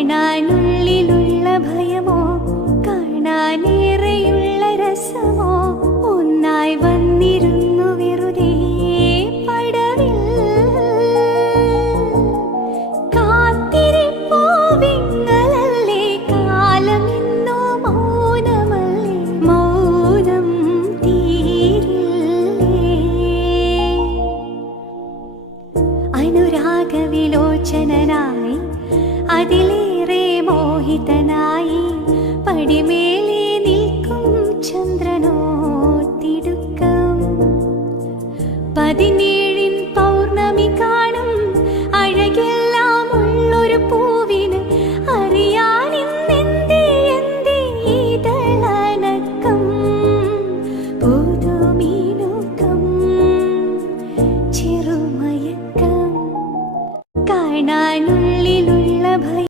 കാണാനുള്ളിലുള്ള ഭയമോ കാണാനേറെയുള്ള രസമോ ഒന്നായി വന്നിരുന്നു വെറുതെ പടവിൽ. കാത്തിരിപ്പോ വിങ്ങലല്ലേ, കാലമിന്നോ മൗനമല്ലേ, മൗനം തീരില്ലേ. അനുരാഗവിലോചനായി അതിലേറെ മോഹിതനായി പടിമേലെ നിൽക്കും ചന്ദ്രനോ തിടുക്കം.